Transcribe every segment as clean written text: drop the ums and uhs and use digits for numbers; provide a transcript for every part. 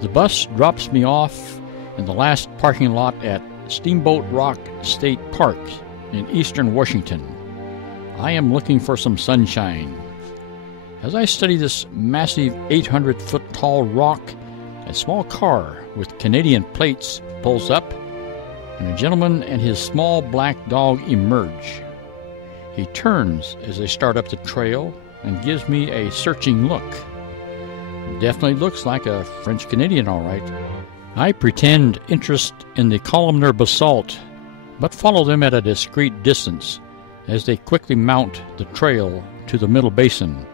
The bus drops me off in the last parking lot at Steamboat Rock State Park in eastern Washington. I am looking for some sunshine. As I study this massive 800-foot tall rock, a small car with Canadian plates pulls up, and a gentleman and his small black dog emerge. He turns as they start up the trail and gives me a searching look. Definitely looks like a French-Canadian, all right. I pretend interest in the columnar basalt, but follow them at a discreet distance as they quickly mount the trail to the middle basin.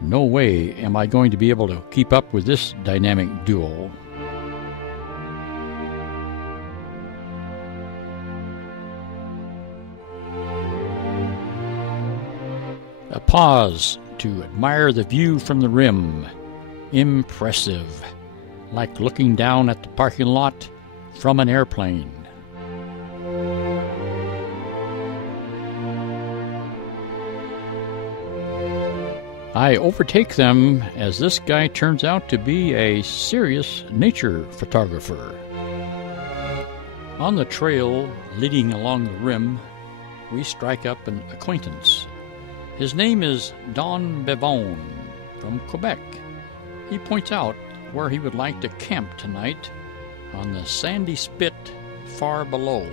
No way am I going to be able to keep up with this dynamic duo. A pause to admire the view from the rim. Impressive, like looking down at the parking lot from an airplane. I overtake them as this guy turns out to be a serious nature photographer. On the trail leading along the rim, we strike up an acquaintance. His name is Don Beavon from Quebec. He points out where he would like to camp tonight on the sandy spit far below.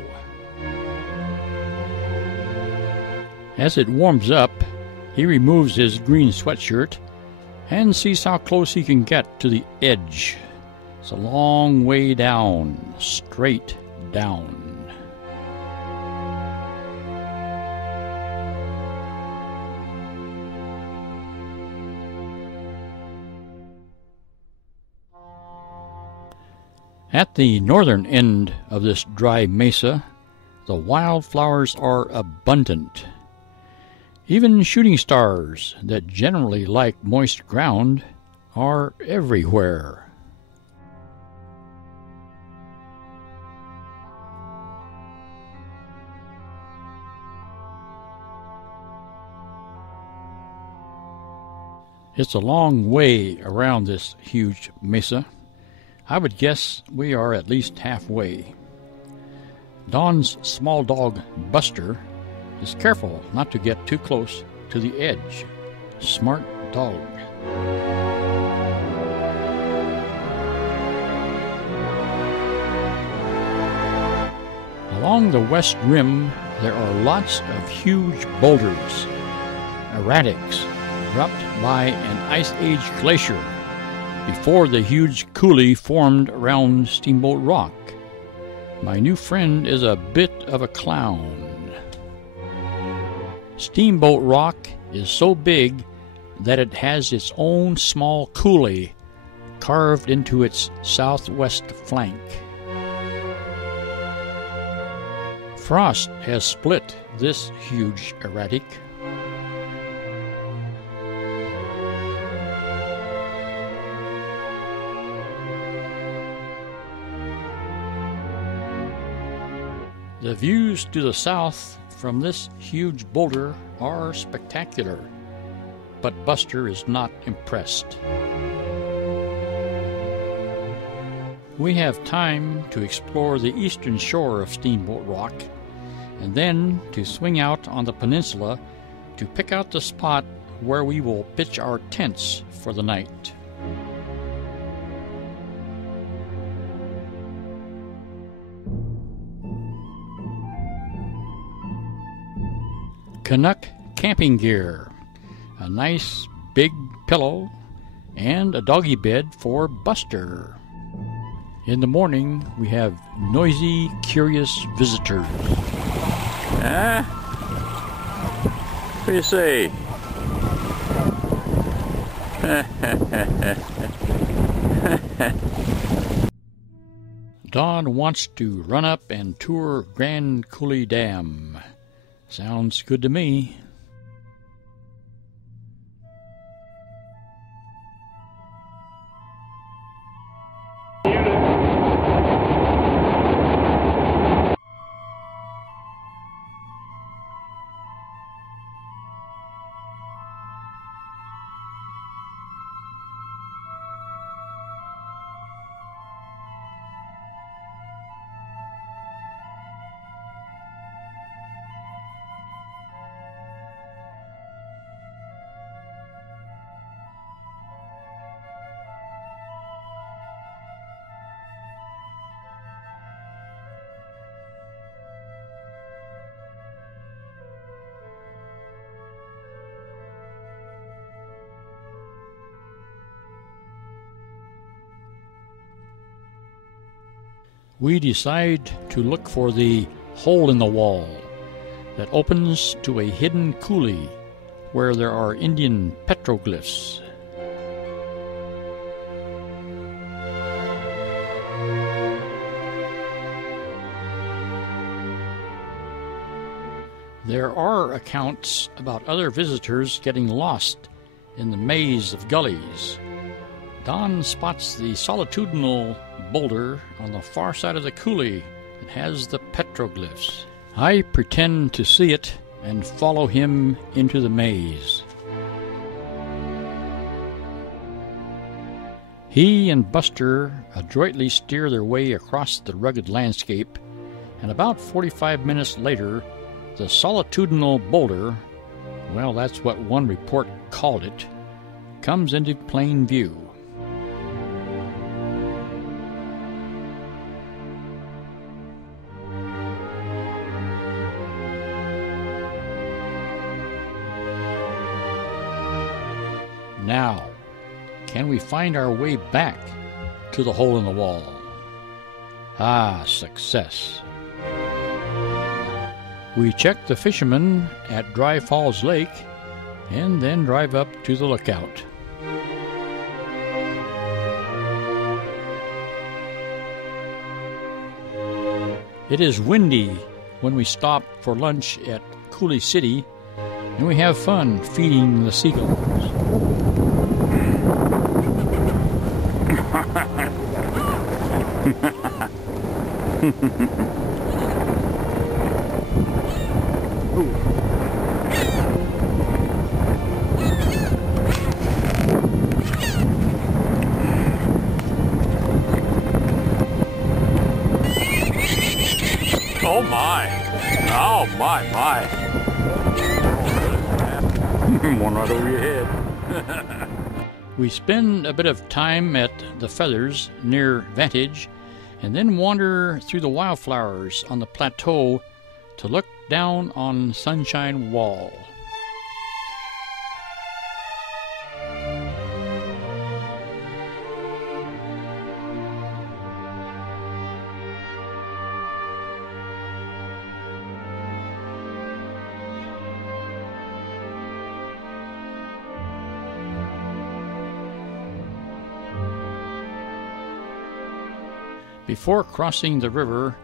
As it warms up, he removes his green sweatshirt and sees how close he can get to the edge. It's a long way down, straight down. At the northern end of this dry mesa, the wildflowers are abundant. Even shooting stars that generally like moist ground are everywhere. It's a long way around this huge mesa. I would guess we are at least halfway. Don's small dog, Buster, is careful not to get too close to the edge. Smart dog. Along the west rim, there are lots of huge boulders, erratics, dropped by an Ice Age glacier before the huge coulee formed around Steamboat Rock. My new friend is a bit of a clown. Steamboat Rock is so big that it has its own small coulee carved into its southwest flank. Frost has split this huge erratic. The views to the south from this huge boulder are spectacular, but Buster is not impressed. We have time to explore the eastern shore of Steamboat Rock, and then to swing out on the peninsula to pick out the spot where we will pitch our tents for the night. Canuck camping gear, a nice big pillow, and a doggy bed for Buster. In the morning, we have noisy, curious visitors. What do you say? Don wants to run up and tour Grand Coulee Dam. Sounds good to me. we decide to look for the hole in the wall that opens to a hidden coulee where there are Indian petroglyphs. There are accounts about other visitors getting lost in the maze of gullies. Don spots the solitudinal boulder on the far side of the coulee that has the petroglyphs. I pretend to see it and follow him into the maze. He and Buster adroitly steer their way across the rugged landscape, and about 45 minutes later, the solitudinal boulder, well, that's what one report called it, comes into plain view. Now, can we find our way back to the hole in the wall? Ah, success. We check the fishermen at Dry Falls Lake and then drive up to the lookout. It is windy when we stop for lunch at Coulee City, and we have fun feeding the seagulls. Oh my! Oh my! One right over your head. We spend a bit of time at the Feathers near Vantage, and then wander through the wildflowers on the plateau to look down on Sunshine Wall. Before crossing the river,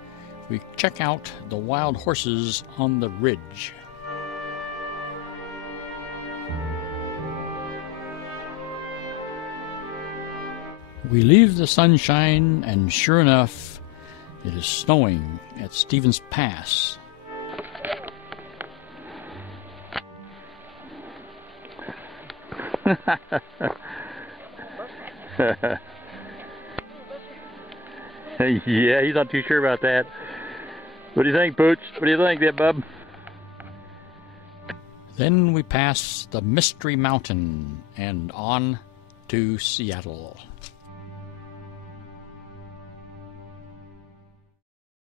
we check out the wild horses on the ridge. We leave the sunshine, and sure enough, it is snowing at Stevens Pass. Yeah, he's not too sure about that. What do you think, Pooch? What do you think there, bub? Then we pass the Mystery Mountain and on to Seattle.